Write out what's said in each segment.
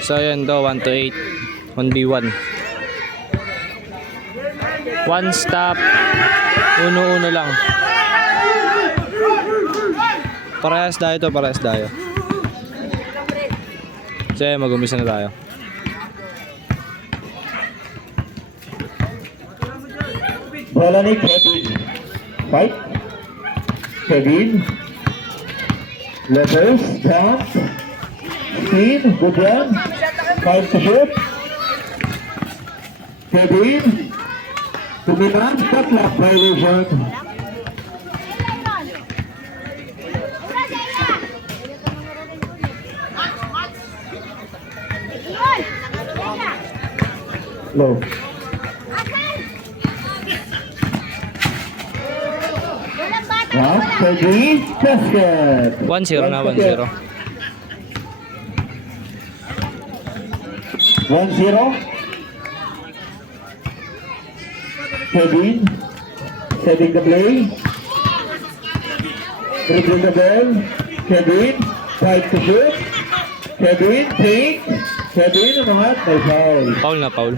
So ayan daw, 1 to 8. 1v1. One stop. Uno-uno lang. Parehas tayo to, parehas tayo. So ayan, mag-umpisa na tayo. Bola ni Kevin. Fight. Kevin. Levels. Jump. Spin. Good one. 5 to shoot. Kevin. Tuminan. Shot clock violation. Low. Kevin. Basket. 1-0 na, 1-0. 1-0. Kevin. Setting the play. Dribbling the ball. Kevin. 5 to shoot. Kevin. Take. Kevin. Umangat. May foul. Foul na, foul.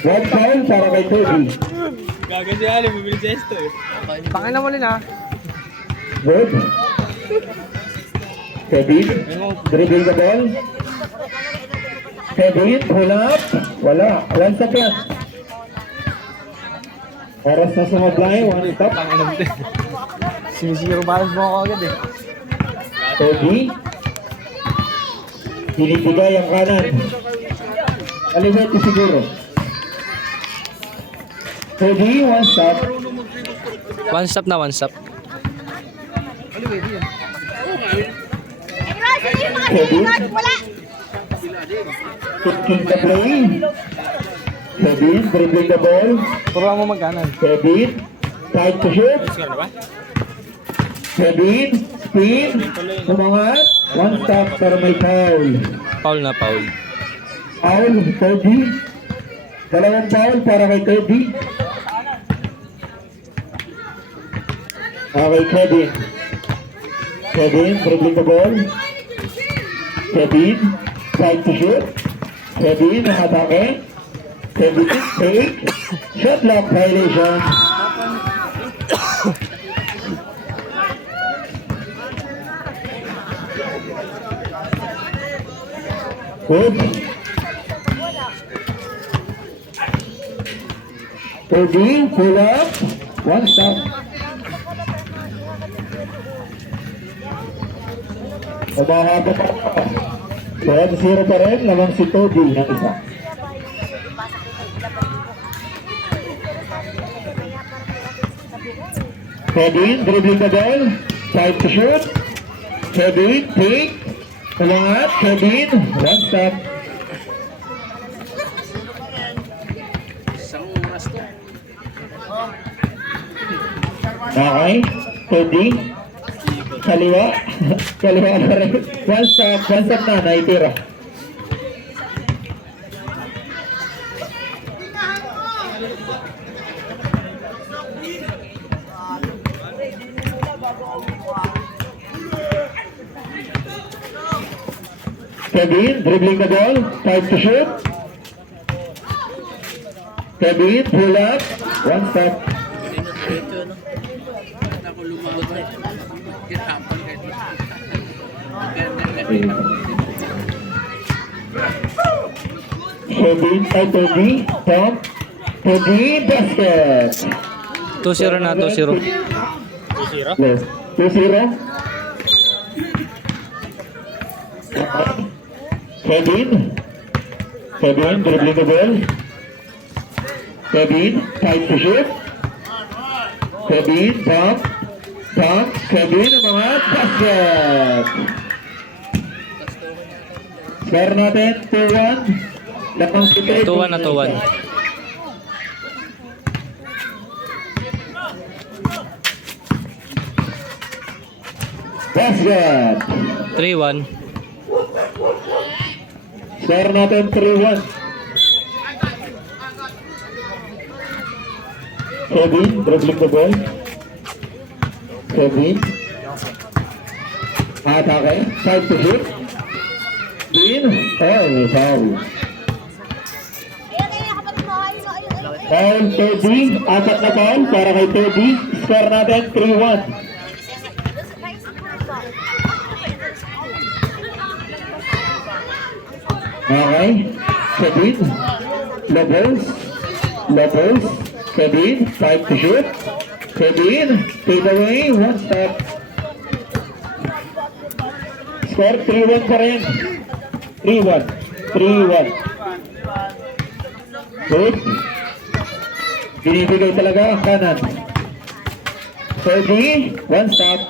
One foul para kay Kevin. Gaga si Ali, bumili si Esto eh. Tangin na mo rin ha. Good. Kevin. Dribbling the ball. Kevin. Pull up. Wala. One second. Oras na sumablay. One stop. Sinisiro balance mo ako agad eh. Kevin. Pinibigay ang kanan. Aliwete siguro. Kevin. One stop. One stop na, one stop. Kevin. Kicking the play. Kevin. Dribbling the ball. Turuan mo magkanan. Kevin. Tight to shoot. Kevin. Spin. Umangat. One stop para may foul. Foul na, foul. Foul. Kevin. Dalawang foul para kay Kevin. Okay, Kevin. Kevin. Dribbling the ball. Kevin. Tight to shoot. Kevin. Nakatake. Kevin. Take. Shot lock violation. Good. Kevin. Pull up. One stop. Umahaba pa. 1-0 pa rin. Lamang si Toby ng isa. Kevin, dribbling the ball. Time to shoot. Kevin, take. Umangat. Kevin, one stop. Okay. Toby. Kaliwa. Kaliwa na rin. One stop na. Naitira. Kevin, dribbling the ball. Time to shoot. Kevin, pull up. One stop. Ako lumagot na eh. Hirapan kahit Kevin, Toby. Tom. Toby, basket. 2-0 na, 2-0. Yes. 2-0. Kevin. Kevin, dribbling the ball. Kevin, tight to shoot. Kevin, bump. Kevin, umangat, basket. Score natin, 2-1. Lamang si Kevin. 2-1 na, 2-1. Basket. 3-1. Score natin 3-1. Kevin, dribbling the ball. Kevin. Atake. 5 to shoot. Dean. Oh, may foul. Foul, Teddy. Apat na foul para kay Teddy. Score natin, 3-1. Okay. Kevin. Lopez. Lopez. Kevin. 5 to shoot. Kevin. Take away. 1 stop. Score 3-1 pa rin. 3-1. 3-1. Good. Binibigay talaga ang kanan. 30. 1 stop.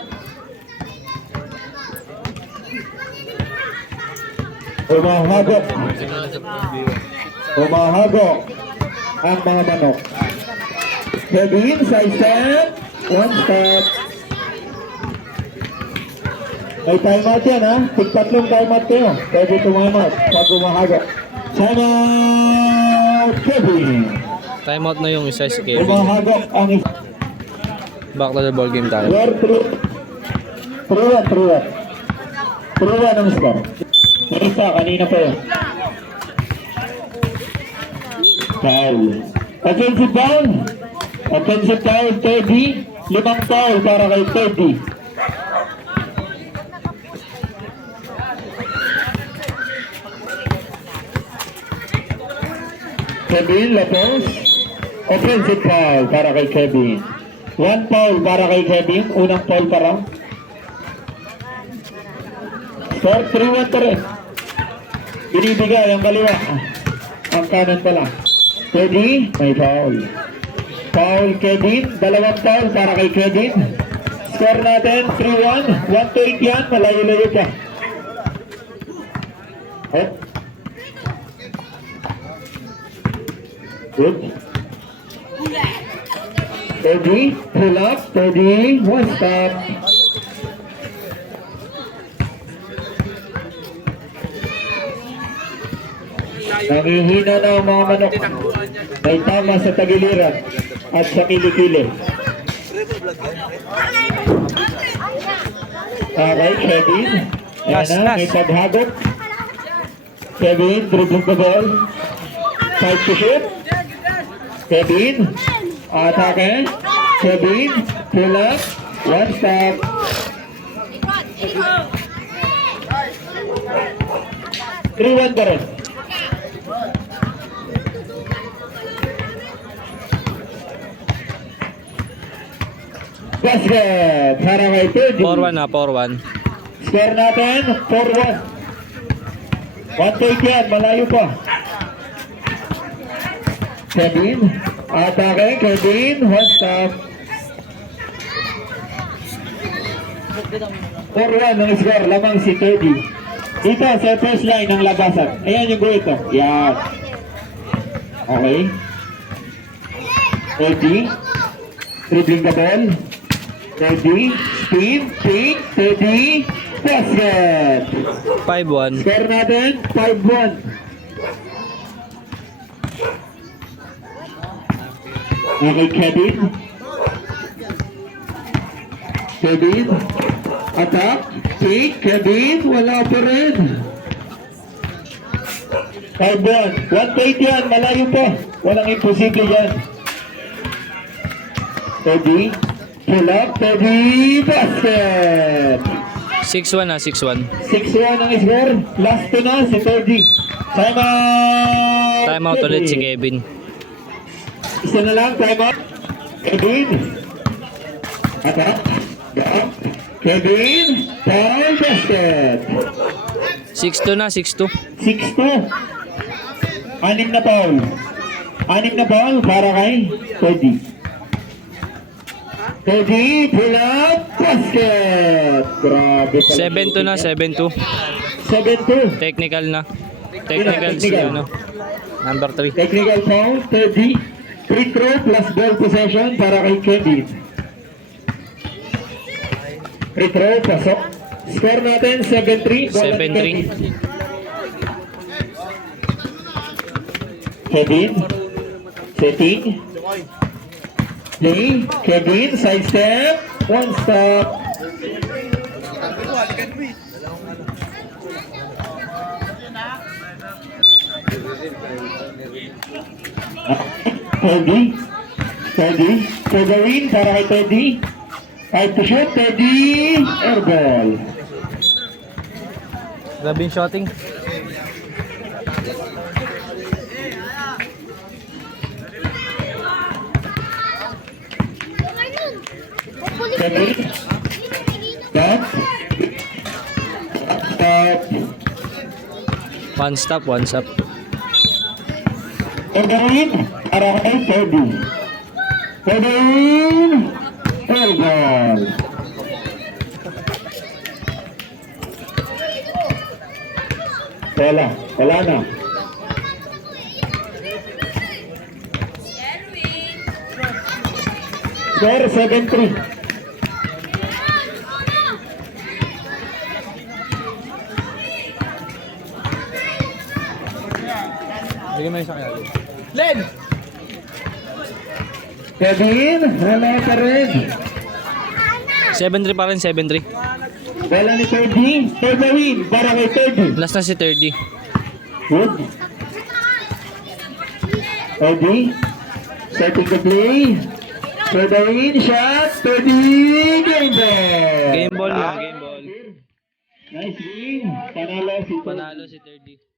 Umahagok. Umahagok ang mga manok. Kevin, side step. 1 stop. May timeout yan ha. Tig-tatlong timeout kayo. Pwede tumamot pag umahagok. Timeout, Kevin. Timeout na yung isa si Kevin. Umahagok ang isa. Back to the ball game tayo. Score 3-1. 3-1 ang score. Marisa, kanina pa yun. Foul. Offensive foul. Offensive foul, Teddy. 5 foul para kay Teddy. Kevin Lopez. Offensive foul para kay Kevin. 1 foul para kay Kevin. Unang foul para. Score 3-1 pa rin. Binibigay ang kaliwa. Ang kanan pala. Kevin, may foul. Foul Kevin. 2 foul para kay Kevin. Score natin 3-1. 1-8 yan. Malayo-layo pa. Oh. Good. Teddy, pull up. Teddy, 1 stop. Nangihina na ang mga manok. May tama sa tagiliran at sa kilikili. Okay, Kevin. Yan na, may paghagok. Kevin, dribbling the ball. 5 to shoot. Kevin, atake. Kevin, pull up. 1 stop. Three-one pa rin. Basket para kay Teddy. 4-1 na, 4-1. Score natin 4-1. 1-take yan, malayo pa. Kevin, atake, Kevin, 1 stop. 4-1 ang score, lamang si Teddy. Dito sa first line ng labasan. Ayan yung go ito. Yan. Okay. Teddy. Dribbling the ball. Teddy. Spin. Pick. Teddy. Basket. 5-1. Score natin 5-1. Okay, Kevin. Kevin. Attack. Pick. Kevin. Wala pa rin. 5-1. 1-8 yan. Malayo pa. Walang imposible yan. Teddy. Pull up. Teddy. Basket. 6-1 na, 6-1. 6-1 ang score. Last to na si Teddy. Time out. Time out ulit si Kevin. Isa na lang. Time out. Kevin. Attack. Back. Kevin. Foul. Basket. 6-2 na, 6-2. 6-2. 6 na foul. 6 na foul para kay Teddy. Teddy, pull up, basket! Grabe pala. 7-2 na, 7-2. 7-2. Technical na. Technical si ano. Number 3. Technical foul, Teddy. Free throw plus ball possession para kay Kevin. Free throw, pasok. Score natin, 7-3. 7-3. Kevin. Setting. Play. Kevin, side step. 1 stop. Teddy. Teddy. Gagawin para kay Teddy. Five to shoot. Teddy. Airball. Grabe yung shooting. Teddy. Stop. Stop. One stop, one stop. Gagawin para kay Teddy. Teddy. Airball. Wala na. Sir, 7-3. Sige mo yung sa kanya. Len! Kevin, wala pa rin. 7-3 pa rin, 7-3. Wala ni Teddy. Gagawin para kay Teddy. Last na si 30. Good. Teddy. Setting the play. Gagawin, shot. Teddy. Game ball. Game ball yun, game ball. Nice game. Panalo si Panalo si 30.